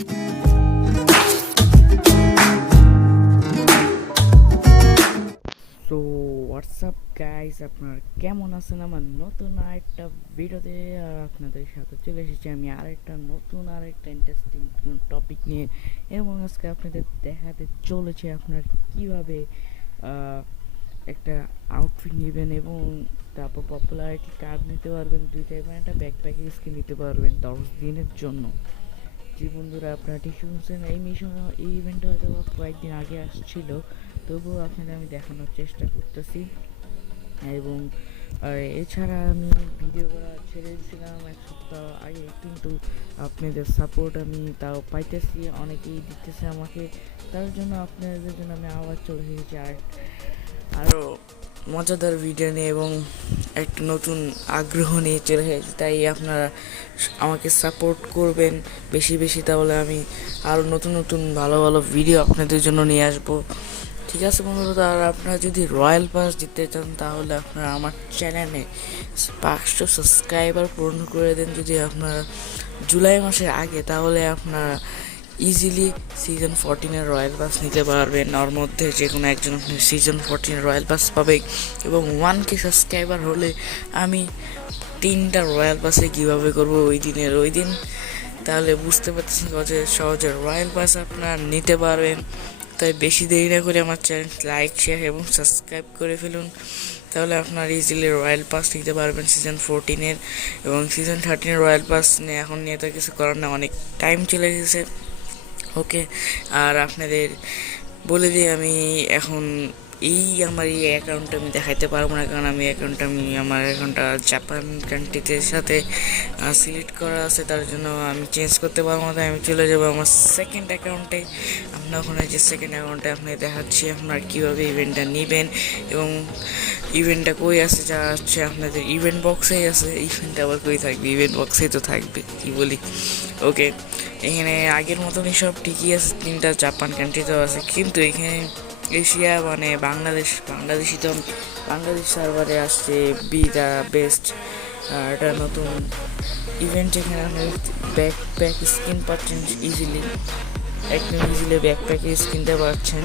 So WhatsApp guys, আপনারা কেমন আছেন? আমার নতুন আরেকটা ভিডিওতে আপনাদের সাথে চলে এসেছি আমি আরেকটা ইন্টারেস্টিং টপিক নিয়ে, এবং আজকে আপনাদের দেখাতে চলেছে আপনার কিভাবে একটা আউটফিট নেবেন এবং তারপর পপুলারিটি কার্ড নিতে পারবেন, দুইটা এবং একটা ব্যাকপ্যাকের স্কিন নিতে পারবেন 10 দিনের জন্য। জি বন্ধুরা, আপনারা ঠিক শুনছেন, এই ইভেন্টটা হয়তো কয়েকদিন আগে আসছিল, তবুও আপনাদের আমি দেখানোর চেষ্টা করতেছি। এবং এছাড়া আমি ভিডিও করা ছেড়ে দিয়েছিলাম 1 সপ্তাহ আগে, কিন্তু আপনাদের সাপোর্ট আমি তাও পাইতেছি, অনেকেই দিতেছে আমাকে, তার জন্য আপনাদের জন্য আমি আবার চলে এসেছি আরও মজাদার ভিডিও নিয়ে এবং একটা নতুন আগ্রহ নিয়ে চলে এসেছি। তাই আপনারা আমাকে সাপোর্ট করবেন বেশি বেশি, তাহলে আমি আরও নতুন নতুন ভালো ভালো ভিডিও আপনাদের জন্য নিয়ে আসবো। ঠিক আছে বন্ধুরা, আর আপনারা যদি রয়্যাল পাস দিতে চান তাহলে আপনারা আমার চ্যানেলে 500 সাবস্ক্রাইবার পূরণ করে দেন যদি আপনারা জুলাই মাসের আগে, তাহলে আপনারা ইজিলি সিজন 14-এর রয়্যাল পাস নিতে পারবেন। ওর মধ্যে যে কোনো একজন আপনি সিজন 14-এর রয়্যাল পাস পাবে, এবং 1K সাবস্ক্রাইবার হলে আমি 3টা রয়্যাল পাসে কীভাবে করবো ওই দিন, তাহলে বুঝতে পারতেছেন যে সহজে রয়্যাল পাস আপনারা নিতে পারবেন। তাই বেশি দেরি না করে আমার চ্যানেল লাইক, শেয়ার এবং সাবস্ক্রাইব করে ফেলুন, তাহলে আপনার ইজিলি রয়্যাল পাস নিতে পারবেন সিজন 14-এর। এবং সিজন 13-এর রয়্যাল পাস এখন নিয়ে তো কিছু করার না, অনেক টাইম চলে গেছে। ওকে, আর আপনাদের বলে দিই, আমি এখন আমার এই অ্যাকাউন্টটা আমি দেখাইতে পারবো না, কারণ আমার অ্যাকাউন্টটা জাপান কান্ট্রিতে সাথে সিলেক্ট করা আছে, তার জন্য আমি চেঞ্জ করতে পারবো না। তাই আমি চলে যাবো আমার সেকেন্ড অ্যাকাউন্টে। আপনার ওখানে যে সেকেন্ড অ্যাকাউন্টে আপনাকে দেখাচ্ছি আপনারা কীভাবে ইভেন্টটা নেবেন, এবং ইভেন্টটা কই আছে, যা হচ্ছে আপনাদের ইভেন্ট বক্সেই আছে। ইভেন্টটা আবার কই থাকবে, ইভেন্ট বক্সেই তো থাকবে, কি বলি। ওকে, এখানে আগের মতনই সব ঠিকই আছে, 3টা জাপান কান্ট্রিতেও আছে, কিন্তু এখানে এশিয়া মানে বাংলাদেশ সার্ভারে আসছে বি দ্য বেস্ট। এটা নতুন ইভেন্ট, এখানে আপনি ব্যাকপ্যাক স্কিন পাচ্ছেন একদম ইজিলি ব্যাকপ্যাকের স্কিনটা পাচ্ছেন,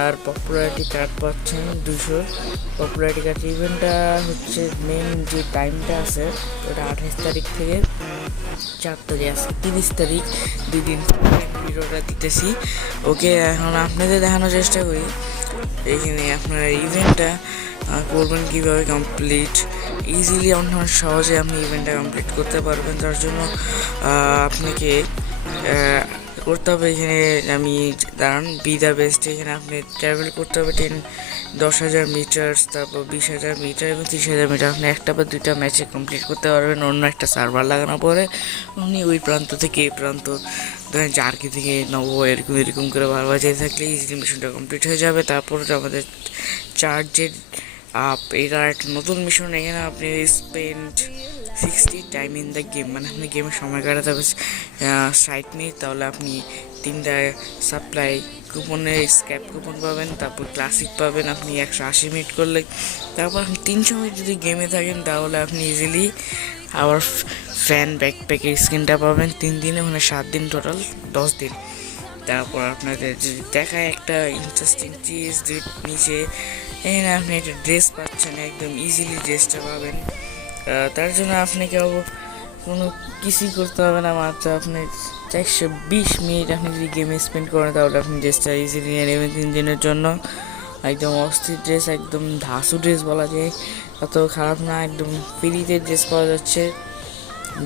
আর পপুলারিটি কার্ড পাচ্ছেন 200 পপুলারিটি কার্ড। ইভেন্টটা হচ্ছে মেন যে টাইমটা আছে ওটা 28 তারিখ থেকে 4 তারিখ আছে, 30 তারিখ, 2 দিন ভিডিওটা দিতেছি। ওকে, এখন আপনাদের দেখানোর চেষ্টা করি এইখানে আপনারা ইভেন্টটা করবেন কীভাবে কমপ্লিট ইজিলি, অনেক সহজে আপনি ইভেন্টটা কমপ্লিট করতে পারবেন। তার জন্য আপনাকে করতে হবে, এখানে আমি দাঁড়ান বি দ্য বেস্ট, এখানে আপনি ট্রাভেল করতে হবে 10,000 মিটার, তারপর 20,000 মিটার এবং 30,000 মিটার। আপনি একটা বা দুইটা ম্যাচে কমপ্লিট করতে পারবেন অন্য একটা সার্ভার লাগানোর পরে। আপনি ওই প্রান্ত থেকে এই প্রান্ত, ধরেন জার্কি থেকে নবো, এরকম করে বারবার যেতে থাকলে ইজিলি মিশনটা কমপ্লিট হয়ে যাবে। তারপর আমাদের চার্জের এটা একটা নতুন মিশন, এখানে আপনি spend 60 time in the game, মানে আপনি গেমে সময় কাটাতে হবে 60 মিনিট, তাহলে আপনি 3টা সাপ্লাই কুপনের স্ক্যাপ কুপন পাবেন, তারপর ক্লাসিক পাবেন আপনি 180 মিনিট করলে। তারপর আপনি 300 মিনিট যদি গেমে থাকেন তাহলে আপনি ইজিলি আবার ফ্যান ব্যাকপ্যাকের স্কিনটা পাবেন 3 দিনে, মানে 7 দিন, টোটাল 10 দিন। তারপর আপনাদের যদি দেখায় একটা ইন্টারেস্টিং চিজ নিচে, এখানে আপনি একটা ড্রেস পাচ্ছেন, একদম ইজিলি ড্রেসটা পাবেন। তার জন্য আপনাকে কোনো কিছুই করতে হবে না, মাত্র আপনি 120 মিনিট আপনি যদি গেমে স্পেন্ড করেন তাহলে আপনি ড্রেসটা ইজিলি নিয়ে নেবেন 3 দিনের জন্য। একদম অস্থির ড্রেস, একদম ধাসু ড্রেস বলা যায়, অত খারাপ না, একদম ফ্রিতে ড্রেস পাওয়া যাচ্ছে।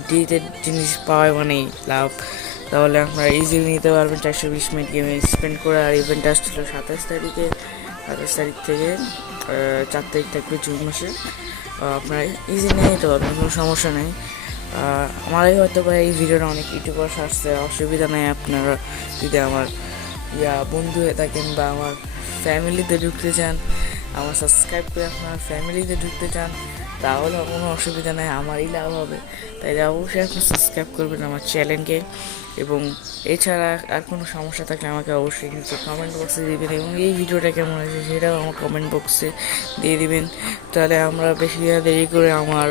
ফ্রিতে জিনিস পাওয়ায় মানেই লাভ, তাহলে আপনারা ইজিলি নিতে পারবেন 420 মিনিট গেমে স্পেন্ড করে। আর ইভেন্ট আসছিল 27 তারিখে, 27 তারিখ থেকে 4 তারিখ থাকবে জুন মাসে। আপনারা ইজিলি নিতে পারবেন, কোনো সমস্যা নেই। আমারই হয়তো বা এই ভিডিওটা অনেক ইউটিউবার আসছে, অসুবিধা নেই। আপনারা যদি আমার বন্ধু হয়ে থাকেন বা আমার ফ্যামিলিতে ঢুকতে চান, আমার সাবস্ক্রাইব করে আপনার ফ্যামিলিতে ঢুকতে চান, তাহলে কোনো অসুবিধা নেই, আমারই লাভ হবে। তাই অবশ্যই আপনি সাবস্ক্রাইব করবেন আমার চ্যানেলকে, এবং এছাড়া আর কোনো সমস্যা থাকলে আমাকে অবশ্যই নিচে কমেন্ট বক্সে দিবেন, এবং এই ভিডিওটা কেমন হয়েছে সেটাও আমার কমেন্ট বক্সে দিয়ে দিবেন। তাহলে আমরা বেশি দেরি করে আমার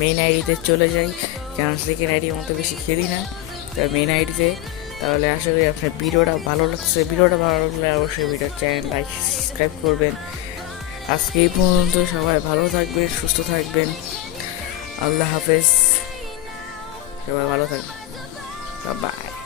মেইন আইডিতে চলে যাই, কারণ সেকেন্ড আইডির মতো বেশি খেলি না, তাই মেইন আইডিতে তাহলে আশা করি আপনার ভিডিওটা ভালো লাগছে। ভিডিওটা ভালো লাগলে অবশ্যই ভিডিও চ্যানেল লাইক সাবস্ক্রাইব করবেন। আজকে এই পর্যন্ত, সবাই ভালো থাকবেন, সুস্থ থাকবেন। আল্লাহ হাফেজ, সবাই ভালো থাকবেন, বাই।